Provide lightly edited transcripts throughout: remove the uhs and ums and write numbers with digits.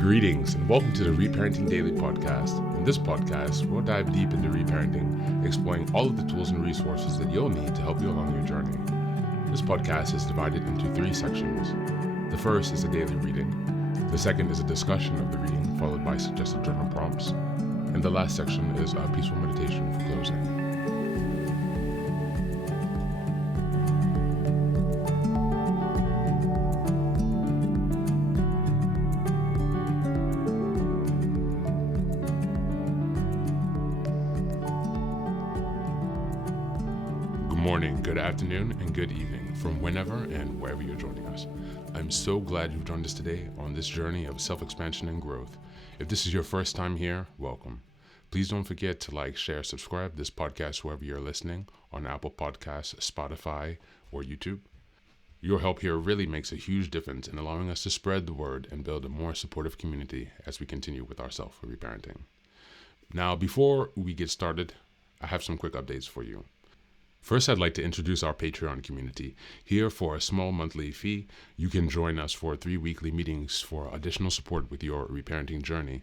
Greetings and welcome to the Reparenting Daily podcast. In this podcast, we'll dive deep into reparenting, exploring all of the tools and resources that you'll need to help you along your journey. This podcast is divided into 3 sections. The first is a daily reading. The second is a discussion of the reading, followed by suggested journal prompts. And the last section is a peaceful meditation for closing. Good morning, good afternoon, and good evening from whenever and wherever you're joining us. I'm so glad you've joined us today on this journey of self-expansion and growth. If this is your first time here, welcome. Please don't forget to like, share, subscribe this podcast wherever you're listening, on Apple Podcasts, Spotify, or YouTube. Your help here really makes a huge difference in allowing us to spread the word and build a more supportive community as we continue with our self-reparenting. Now, before we get started, I have some quick updates for you. First, I'd like to introduce our Patreon community. Here, for a small monthly fee, you can join us for 3 weekly meetings for additional support with your reparenting journey.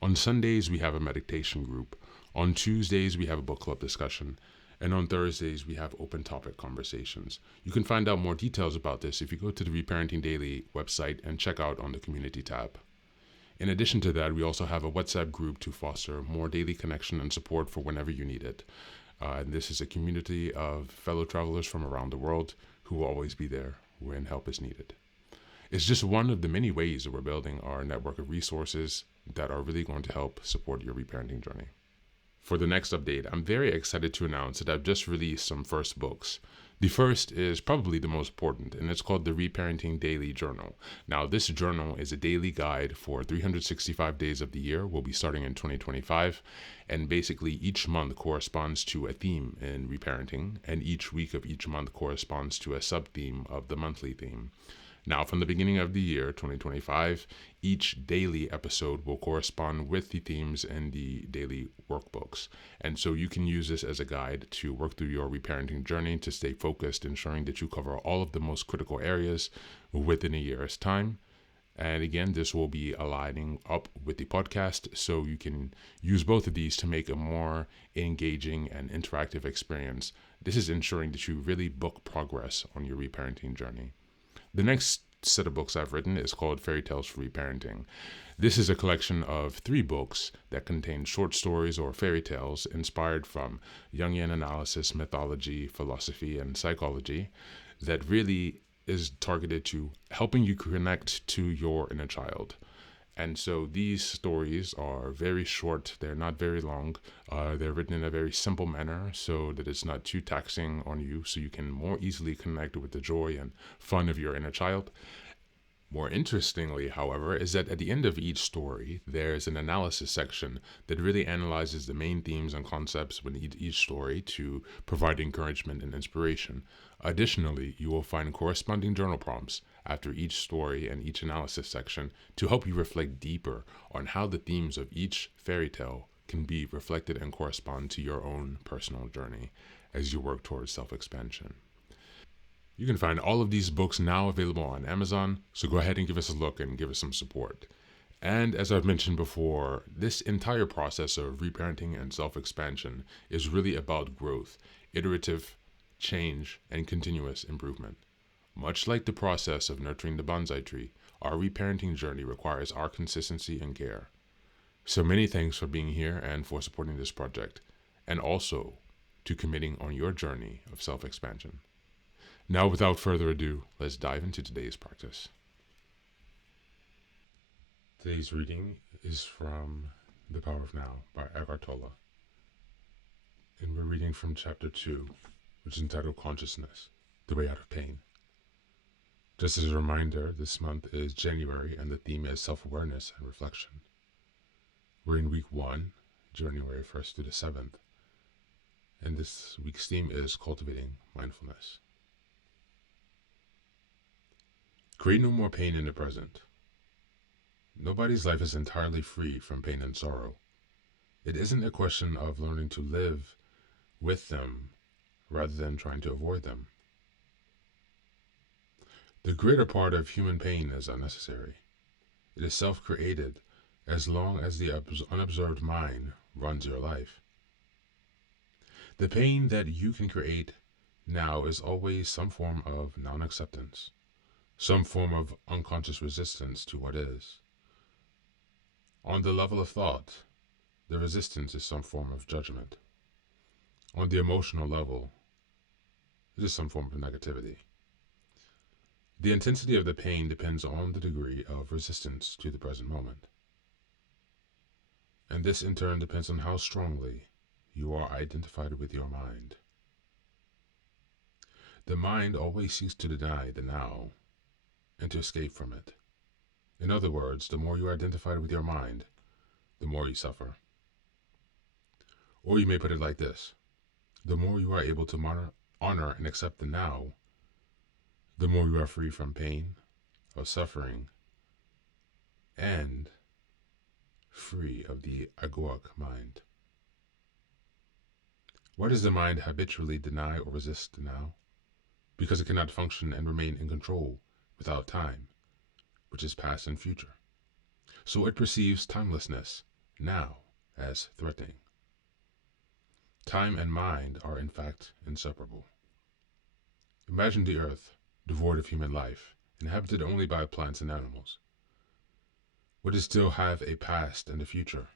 On Sundays, we have a meditation group. On Tuesdays, we have a book club discussion. And on Thursdays, we have open topic conversations. You can find out more details about this if you go to the Reparenting Daily website and check out on the community tab. In addition to that, we also have a WhatsApp group to foster more daily connection and support for whenever you need it. And this is a community of fellow travelers from around the world who will always be there when help is needed. It's just one of the many ways that we're building our network of resources that are really going to help support your reparenting journey. For the next update, I'm very excited to announce that I've just released some first books. The first is probably the most important, and it's called the Reparenting Daily Journal. Now, this journal is a daily guide for 365 days of the year. We'll be starting in 2025, and basically each month corresponds to a theme in reparenting, and each week of each month corresponds to a sub-theme of the monthly theme. Now, from the beginning of the year, 2025, each daily episode will correspond with the themes in the daily workbooks. And so you can use this as a guide to work through your reparenting journey to stay focused, ensuring that you cover all of the most critical areas within a year's time. And again, this will be aligning up with the podcast, so you can use both of these to make a more engaging and interactive experience. This is ensuring that you really book progress on your reparenting journey. The next set of books I've written is called Fairy Tales for Reparenting. This is a collection of 3 books that contain short stories or fairy tales inspired from Jungian analysis, mythology, philosophy, and psychology that really is targeted to helping you connect to your inner child. And so these stories are very short. They're not very long. They're written in a very simple manner so that it's not too taxing on you, so you can more easily connect with the joy and fun of your inner child. More interestingly, however, is that at the end of each story, there's an analysis section that really analyzes the main themes and concepts within each story to provide encouragement and inspiration. Additionally, you will find corresponding journal prompts after each story and each analysis section to help you reflect deeper on how the themes of each fairy tale can be reflected and correspond to your own personal journey as you work towards self-expansion. You can find all of these books now available on Amazon, so go ahead and give us a look and give us some support. And as I've mentioned before, this entire process of reparenting and self-expansion is really about growth, iterative change, and continuous improvement. Much like the process of nurturing the bonsai tree, our reparenting journey requires our consistency and care. So many thanks for being here and for supporting this project, and also to committing on your journey of self-expansion. Now, without further ado, let's dive into today's practice. Today's reading is from The Power of Now by Eckhart Tolle. And we're reading from chapter 2, which is entitled Consciousness, The Way Out of Pain. Just as a reminder, this month is January and the theme is self-awareness and reflection. We're in week 1, January 1st through the 7th. And this week's theme is Cultivating Mindfulness. Create no more pain in the present. Nobody's life is entirely free from pain and sorrow. It isn't a question of learning to live with them rather than trying to avoid them. The greater part of human pain is unnecessary. It is self-created as long as the unobserved mind runs your life. The pain that you can create now is always some form of non-acceptance, some form of unconscious resistance to what is. On the level of thought, the resistance is some form of judgment. On the emotional level, it is some form of negativity. The intensity of the pain depends on the degree of resistance to the present moment. And this in turn depends on how strongly you are identified with your mind. The mind always seeks to deny the now and to escape from it. In other words, the more you are identified with your mind, the more you suffer. Or you may put it like this: the more you are able to honor and accept the now, the more you are free from pain, of suffering, and free of the egoic mind. Why does the mind habitually deny or resist the now? Because it cannot function and remain in control without time, which is past and future. So it perceives timelessness, now, as threatening. Time and mind are in fact inseparable. Imagine the earth, devoid of human life, inhabited only by plants and animals. Would it still have a past and a future?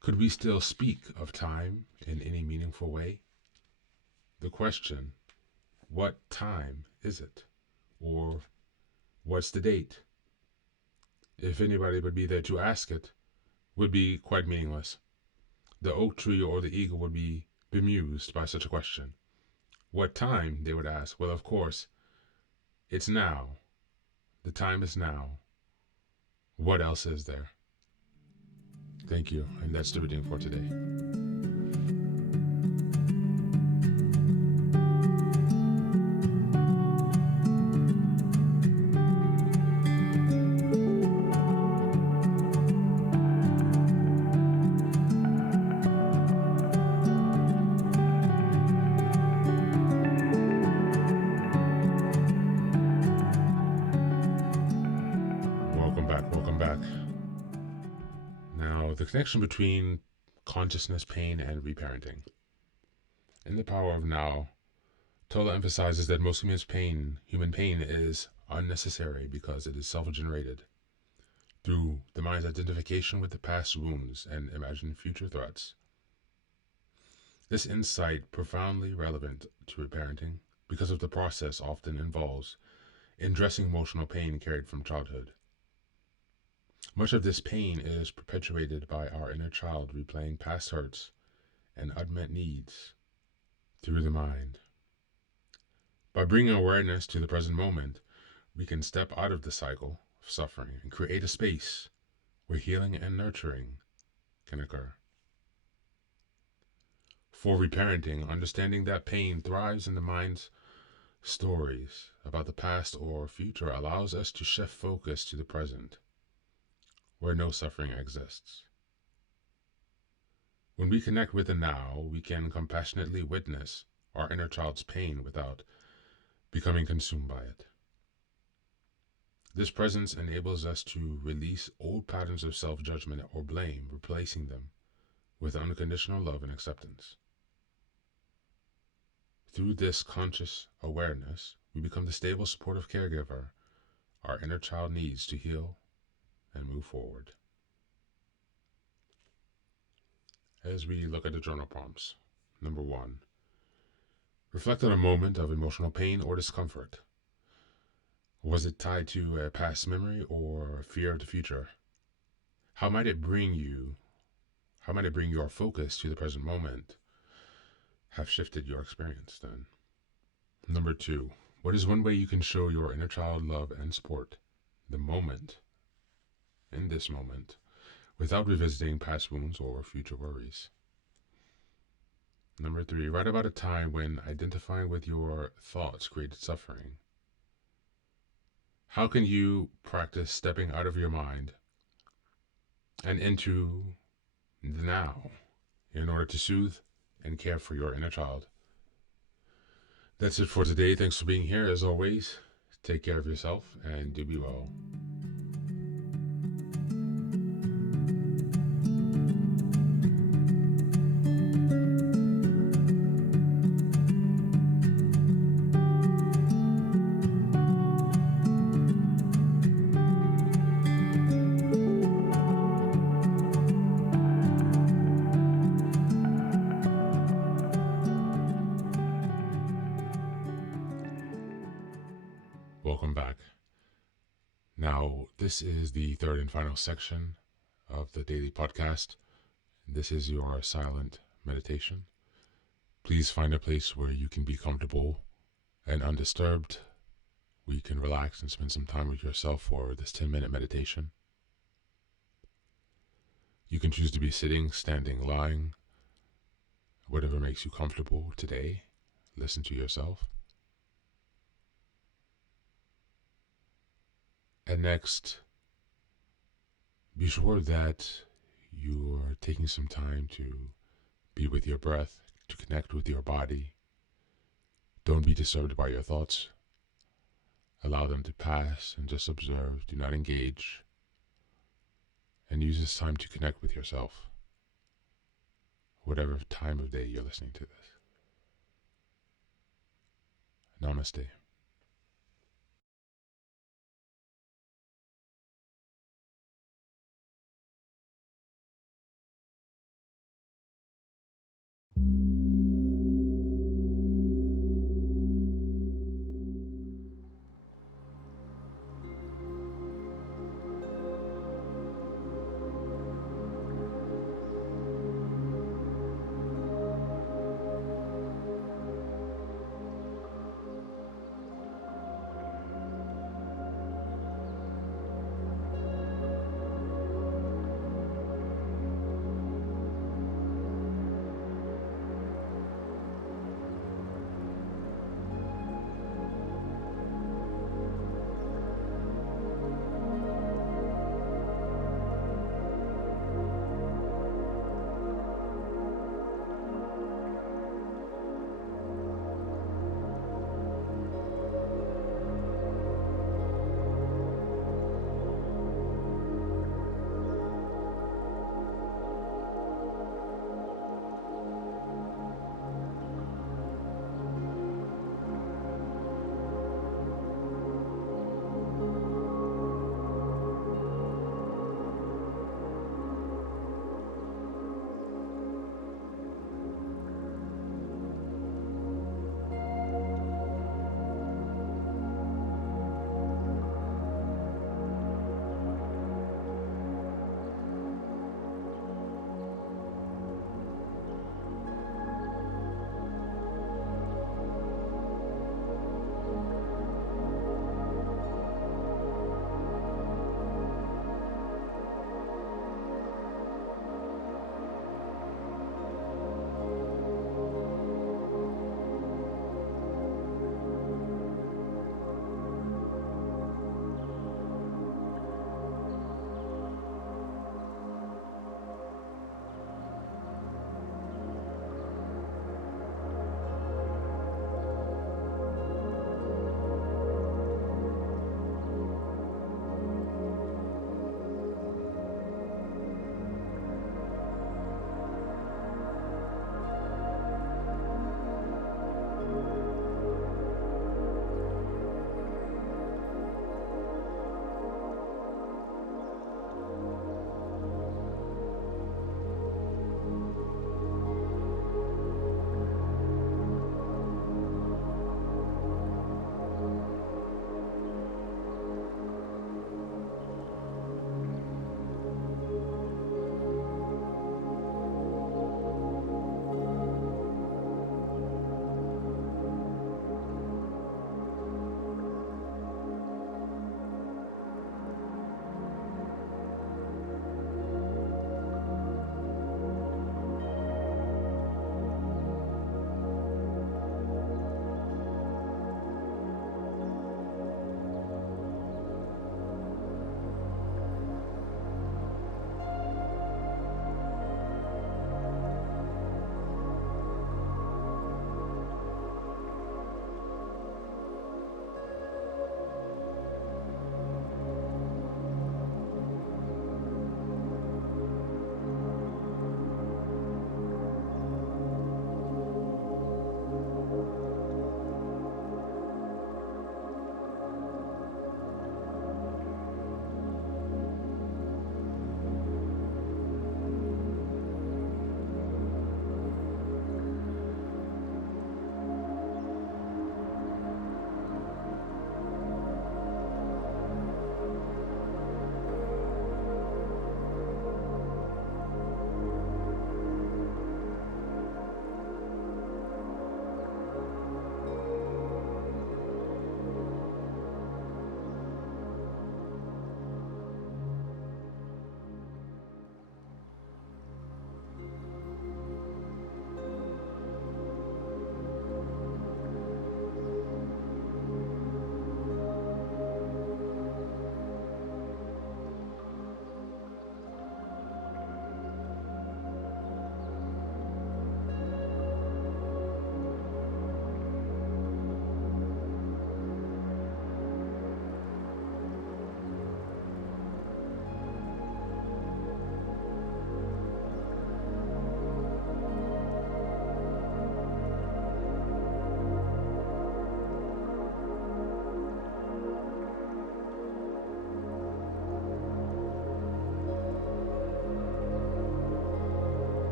Could we still speak of time in any meaningful way? The question, what time is it? Or what's the date? If anybody would be there to ask it, would be quite meaningless. The oak tree or the eagle would be bemused by such a question. What time, they would ask? Well, of course, it's now. The time is now. What else is there? Thank you, and that's the reading for today. Welcome back. Now, the connection between consciousness, pain, and reparenting. In The Power of Now, Tola emphasizes that most human pain is unnecessary because it is self-generated through the mind's identification with the past wounds and imagined future threats. This insight profoundly relevant to reparenting because of the process often involves in addressing emotional pain carried from childhood. Much of this pain is perpetuated by our inner child replaying past hurts and unmet needs through the mind. By bringing awareness to the present moment, we can step out of the cycle of suffering and create a space where healing and nurturing can occur. For reparenting, understanding that pain thrives in the mind's stories about the past or future allows us to shift focus to the present, where no suffering exists. When we connect with the now, we can compassionately witness our inner child's pain without becoming consumed by it. This presence enables us to release old patterns of self-judgment or blame, replacing them with unconditional love and acceptance. Through this conscious awareness, we become the stable, supportive caregiver our inner child needs to heal and move forward. As we look at the journal prompts, number 1, reflect on a moment of emotional pain or discomfort. Was it tied to a past memory or fear of the future? How might it bring your focus to the present moment have shifted your experience then? Number 2, what is one way you can show your inner child love and support in this moment, without revisiting past wounds or future worries? Number 3, write about a time when identifying with your thoughts created suffering. How can you practice stepping out of your mind and into the now in order to soothe and care for your inner child? That's it for today. Thanks for being here. As always, take care of yourself and do be well. Now, this is the third and final section of the daily podcast. This is your silent meditation. Please find a place where you can be comfortable and undisturbed, where you can relax and spend some time with yourself for this 10-minute meditation. You can choose to be sitting, standing, lying, whatever makes you comfortable today. Listen to yourself. And next, be sure that you're taking some time to be with your breath, to connect with your body. Don't be disturbed by your thoughts. Allow them to pass and just observe. Do not engage. And use this time to connect with yourself, whatever time of day you're listening to this. Namaste.